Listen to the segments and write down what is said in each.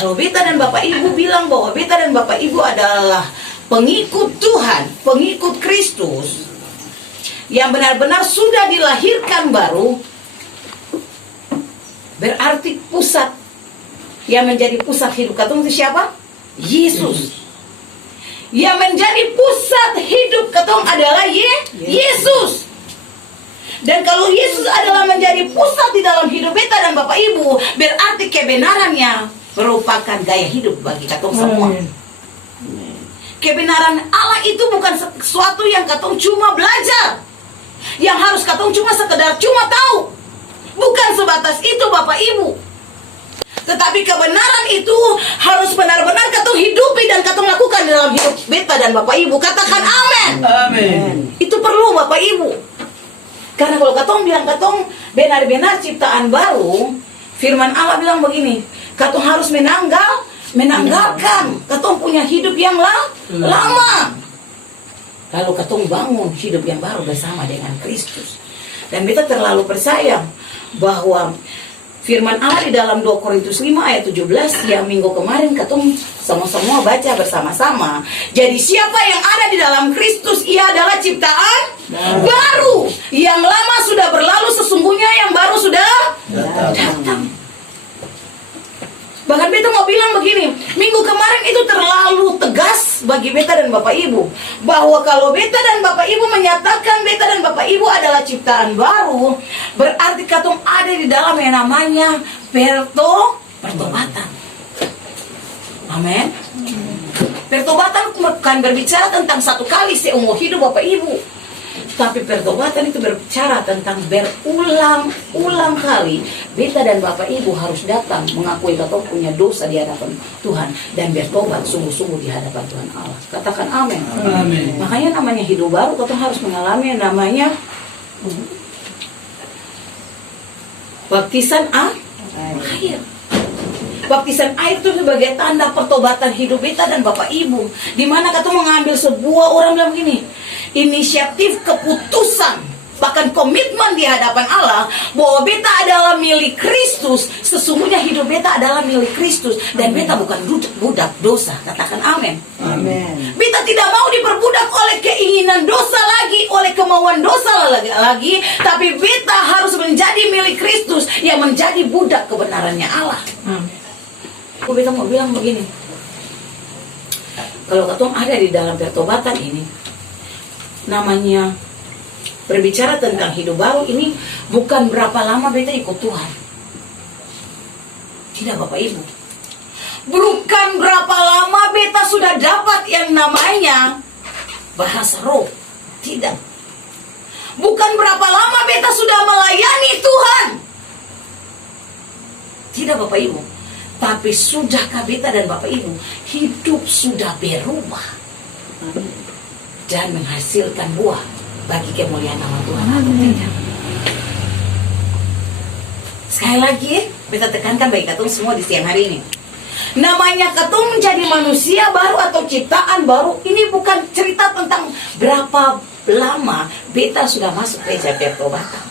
Kalau beta dan Bapak Ibu bilang bahwa beta dan Bapak Ibu adalah pengikut Tuhan, pengikut Kristus, yang benar-benar sudah dilahirkan baru, berarti pusat yang menjadi pusat hidup katong itu siapa? Yesus. Yang menjadi pusat hidup katong adalah Yesus. Dan kalau Yesus adalah menjadi pusat di dalam hidup beta dan Bapak Ibu, berarti kebenarannya merupakan gaya hidup bagi katong semua. Kebenaran Allah itu bukan sesuatu yang katong cuma belajar, yang harus katong cuma sekedar cuma tahu. Bukan sebatas itu Bapak Ibu. Tetapi kebenaran itu harus benar-benar katong hidupi dan katong lakukan dalam hidup beta dan Bapak Ibu. Katakan amin. Amin. Itu perlu Bapak Ibu. Karena kalau katong bilang katong benar-benar ciptaan baru, firman Allah bilang begini, katong harus menanggalkan katong punya hidup yang lama. Lalu katong bangun hidup yang baru bersama dengan Kristus. Dan kita terlalu percaya bahwa firman Allah di dalam 2 Korintus 5 ayat 17 yang minggu kemarin katong semua baca bersama-sama. Jadi siapa yang ada di dalam Kristus, ia adalah ciptaan baru. Yang lama sudah berlalu, sesungguhnya yang baru sudah datang. Bahkan beta mau bilang begini, minggu kemarin itu terlalu tegas bagi beta dan Bapak Ibu, bahwa kalau beta dan Bapak Ibu menyatakan beta dan Bapak Ibu adalah ciptaan baru, berarti katong ada di dalam yang namanya pertobatan. Amin. Pertobatan bukan berbicara tentang satu kali seumur hidup Bapak Ibu, tapi pertobatan itu berbicara tentang berulang-ulang kali beta dan Bapak Ibu harus datang mengakui katong punya dosa di hadapan Tuhan dan bertobat sungguh-sungguh di hadapan Tuhan Allah. Katakan amin. Amin. Makanya namanya hidup baru, katong harus mengalami yang namanya baptisan air. Baptisan air itu sebagai tanda pertobatan hidup beta dan Bapak Ibu, di mana katong mengambil sebuah, orang bilang begini, inisiatif, keputusan, bahkan komitmen di hadapan Allah bahwa beta adalah milik Kristus. Sesungguhnya hidup beta adalah milik Kristus dan beta bukan budak dosa. Katakan amin. Amin. Beta tidak mau diperbudak oleh keinginan dosa lagi, oleh kemauan dosa lagi, tapi beta harus menjadi milik Kristus yang menjadi budak kebenarannya Allah. Beta mau bilang begini, kalau katong ada di dalam pertobatan ini, namanya berbicara tentang hidup baru ini, bukan berapa lama beta ikut Tuhan. Tidak Bapak Ibu. Bukan berapa lama beta sudah dapat yang namanya bahasa roh. Tidak. Bukan berapa lama beta sudah melayani Tuhan. Tidak Bapak Ibu. Tapi sudahkah beta dan Bapak Ibu hidup sudah berubah dan menghasilkan buah bagi kemuliaan nama Tuhan atau tidak? Sekali lagi, beta tekankan bagi katong semua di siang hari ini. Namanya katong menjadi manusia baru atau ciptaan baru, ini bukan cerita tentang berapa lama beta sudah masuk gereja pertobatan.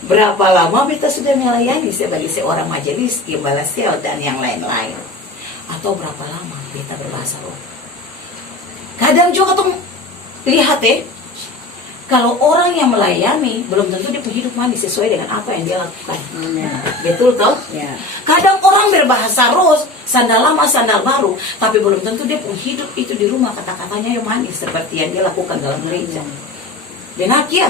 Berapa lama beta sudah melayani sebagai seorang majelis, gembala sel dan yang lain-lain. Atau berapa lama beta berbahasa roh. Kadang juga tuh lihat kalau orang yang melayani belum tentu dia punya hidup manis sesuai dengan apa yang dia lakukan. Betul toh? Ya. Kadang orang berbahasa roh, sandal lama, sandal baru, tapi belum tentu dia punya hidup itu di rumah kata-katanya yang manis seperti yang dia lakukan dalam gereja. Benar ya?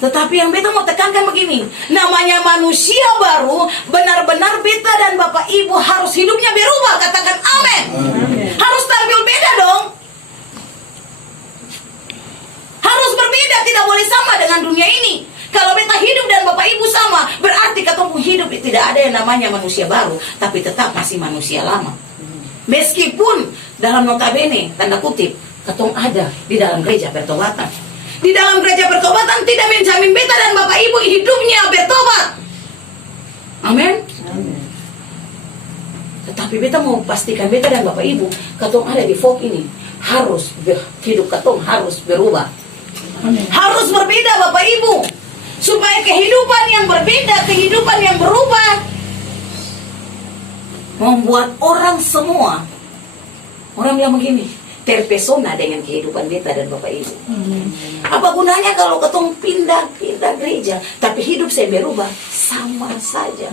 Tetapi yang beta mau tekankan begini, namanya manusia baru, benar-benar beta dan Bapak Ibu harus hidupnya berubah. Katakan amin. Harus tampil beda dong. Harus berbeda, tidak boleh sama dengan dunia ini. Kalau beta hidup dan Bapak Ibu sama, berarti katong hidup tidak ada yang namanya manusia baru, tapi tetap masih manusia lama. Meskipun dalam notabene, tanda kutip, katong ada di dalam gereja pertobatan. Di dalam gereja pertobatan tidak menjamin beta dan Bapak Ibu hidupnya bertobat. Amin. Tetapi beta mau pastikan beta dan Bapak Ibu, katong ada di folk ini, harus hidup katong harus berubah. Harus berbeda Bapak Ibu, supaya kehidupan yang berbeda, kehidupan yang berubah membuat orang semua, orang bilang begini, terpesona dengan kehidupan beta dan Bapak Ibu. Apa gunanya kalau ketong pindah gereja, tapi hidup saya berubah sama saja.